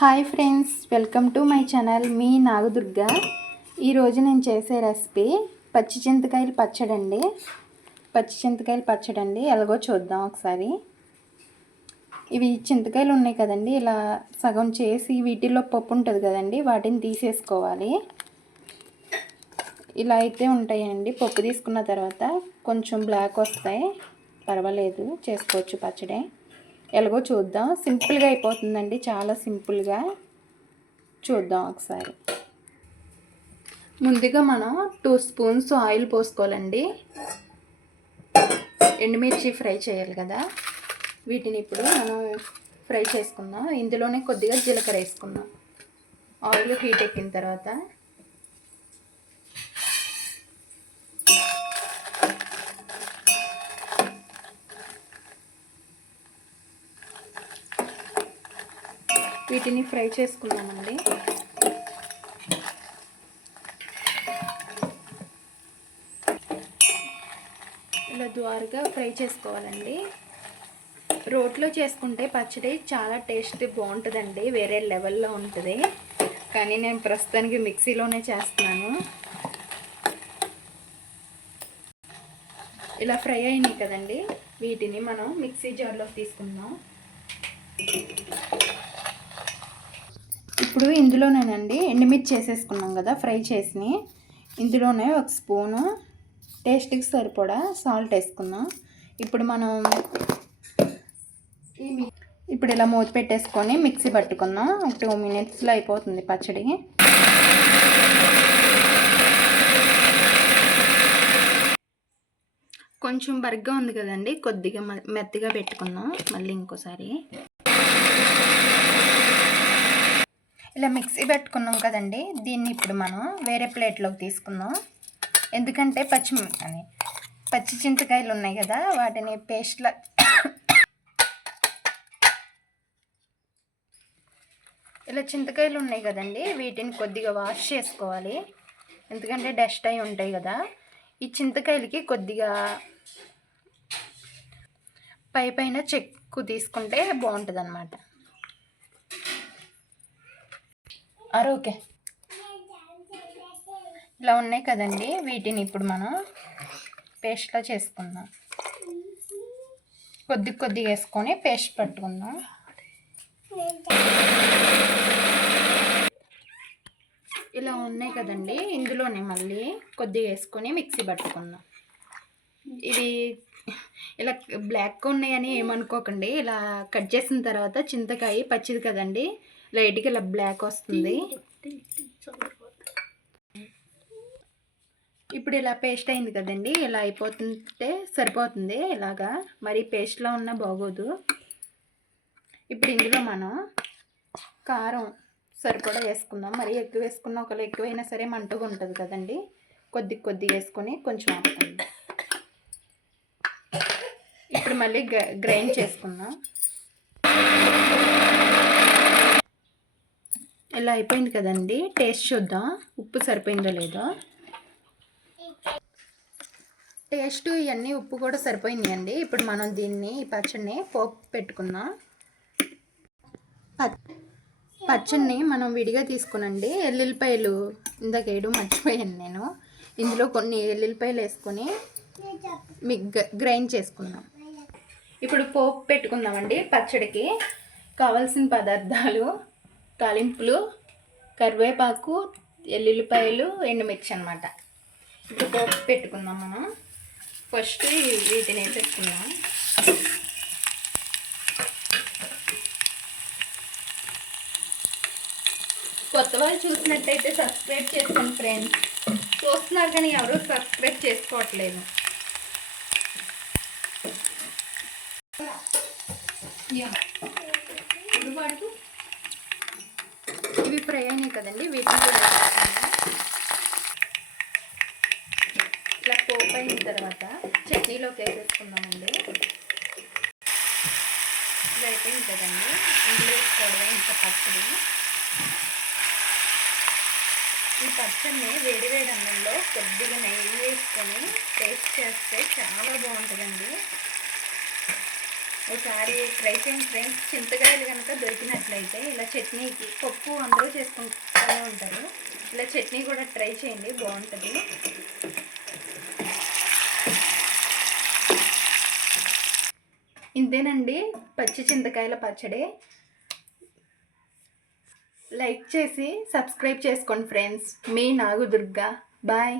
Hi friends welcome to my channel మీ నాగదుర్గ. ఈరోజు నేను చేసే రెసిపీ పచ్చి చింతకాయలు పచ్చడండి. పచ్చి చింతకాయలు పచ్చడండి. ఎలాగో చూద్దాం ఒకసారి. ఇవి చింతకాయలు ఉన్నాయి కదండి ఇలా సగం చేసి వీటిల్లో పప్పు ఉంటుంది కదండి వాటిని తీసేసుకోవాలి. ఇలా అయితే ఉంటాయండి. పప్పు తీసుకున్న తర్వాత కొంచెం బ్లాక్ వస్తాయి. పర్వాలేదు చేసుకోవచ్చు పచ్చడి. ఎలాగో చూద్దాం. సింపుల్గా అయిపోతుందండి. చాలా సింపుల్గా చూద్దాం ఒకసారి. ముందుగా మనం టూ స్పూన్స్ ఆయిల్ పోసుకోవాలండి. ఎండుమిర్చి ఫ్రై చేయాలి కదా. వీటిని ఇప్పుడు మనం ఫ్రై చేసుకుందాం. ఇందులోనే కొద్దిగా జీలకర్ర వేసుకుందాం. ఆయిల్ హీట్ ఎక్కిన తర్వాత వీటిని ఫ్రై చేసుకుందామండి. ఇలా ద్వారగా ఫ్రై చేసుకోవాలండి. రోట్లో చేసుకుంటే పచ్చడి చాలా టేస్ట్ బాగుంటుందండి వేరే లెవెల్లో ఉంటుంది. కానీ నేను ప్రస్తుతానికి మిక్సీలోనే చేస్తున్నాను. ఇలా ఫ్రై అయినాయి కదండి వీటిని మనం మిక్సీ జార్లోకి తీసుకుందాం. ఇప్పుడు ఇందులోనేనండి ఎండుమిర్చి చేసేసుకున్నాం కదా ఫ్రై చేసి ఇందులోనే ఒక స్పూను టేస్ట్కి సరిపడా సాల్ట్ వేసుకుందాం. ఇప్పుడు మనం ఇప్పుడు ఇలా మూత పెట్టేసుకొని మిక్సీ పట్టుకుందాం. ఒక టూ మినిట్స్లో అయిపోతుంది పచ్చడి. కొంచెం బరిగ్గా ఉంది కదండి కొద్దిగా మ- మెత్తగా పెట్టుకుందాం. మళ్ళీ ఇంకోసారి. ఇలా మిక్సీ పెట్టుకున్నాం కదండి దీన్ని ఇప్పుడు మనం వేరే ప్లేట్లోకి తీసుకుందాం. ఎందుకంటే పచ్చి అని పచ్చి చింతకాయలు ఉన్నాయి కదా వాటిని పేస్ట్లా ఇలా చింతకాయలు ఉన్నాయి కదండి వీటిని కొద్దిగా వాష్ చేసుకోవాలి. ఎందుకంటే డస్ట్ అయి ఉంటాయి కదా ఈ చింతకాయలకి కొద్దిగా పై పైన చెక్కు తీసుకుంటే బాగుంటుంది అనమాట అరోకే ఇలా ఉన్నాయి కదండి. వీటిని ఇప్పుడు మనం పేస్ట్లో చేసుకుందాం. కొద్ది కొద్దిగా వేసుకొని పేస్ట్ పట్టుకుందాం. ఇలా ఉన్నాయి కదండి. ఇందులోనే మళ్ళీ కొద్దిగా వేసుకొని మిక్సీ పట్టుకుందాం. ఇది ఇలా బ్లాక్గా ఉన్నాయని ఏమనుకోకండి. ఇలా కట్ చేసిన తర్వాత చింతకాయ పచ్చిది కదండి. లైట్గా ఇలా బ్లాక్ వస్తుంది. ఇప్పుడు ఇలా పేస్ట్ అయింది కదండి. ఇలా అయిపోతుంటే సరిపోతుంది ఇలాగా. మరి పేస్ట్లో ఉన్న బాగోదు. ఇప్పుడు ఇందులో మనం కారం సరిపడా వేసుకుందాం. మరి ఎక్కువ వేసుకున్న ఒకవేళ ఎక్కువైనా సరే మంటగా ఉంటుంది కదండి. కొద్ది కొద్ది వేసుకొని కొంచెం ఆపుకుందాం. ఇప్పుడు మళ్ళీ గ్రైండ్ చేసుకుందాం. ఇలా అయిపోయింది కదండి. టేస్ట్ చూద్దాం. ఉప్పు సరిపోయిందో లేదో? టేస్ట్ ఇవన్నీ ఉప్పు కూడా సరిపోయిందండి ఇప్పుడు మనం దీన్ని ఈ పచ్చడిని పోపు పెట్టుకుందాం. పచ్చడిని మనం విడిగా తీసుకునండి. ఎల్లుల్లిపాయలు ఇందాక వేయడం మర్చిపోయాను నేను. ఇందులో కొన్ని ఎల్లుల్లిపాయలు వేసుకొని మిగ్ గ్రైండ్ చేసుకుందాం. ఇప్పుడు పోపు పెట్టుకుందామండి పచ్చడికి. కావాల్సిన పదార్థాలు తాలింపులు కరివేపాకు ఎల్లుల్లిపాయలు ఎండుమిర్చి అనమాట ఇప్పుడు పోపు పెట్టుకుందాం మనం. ఫస్ట్ వీటిని వేసేసుకుందాం కొత్త వాళ్ళు చూసినట్టయితే సబ్స్క్రైబ్ చేసుకోండి ఫ్రెండ్స్. చూస్తున్నారు కానీ ఎవరు సబ్స్క్రైబ్ చేసుకోవట్లేదు. యా. ఫ్రై అయినాయి కదండి వీటిని కూడా ఇలా పోపు అయిన తర్వాత చట్నీలోకి వేసేసుకుందామండి. ఇది అయిపోయింది కదండి. ఇందులో వేసుకోవడమే ఇంకా పచ్చడి. ఈ పచ్చడిని వేడి వేడి అన్నంలో కొద్దిగా నెయ్యి వేసుకొని టేస్ట్ చేస్తే చాలా బాగుంటుందండి. ఒకసారి ట్రై చేయండి ఫ్రెండ్స్. చింతకాయలు కనుక దొరికినట్లయితే ఇలా చట్నీకి పప్పు అందరూ చేసుకుంటూనే ఉంటారు. ఇలా చట్నీ కూడా ట్రై చేయండి బాగుంటుంది. ఇంతేనండి పచ్చి చింతకాయల పచ్చడి. లైక్ చేసి సబ్స్క్రైబ్ చేసుకోండి ఫ్రెండ్స్. మీ నాగుదుర్గా. బాయ్.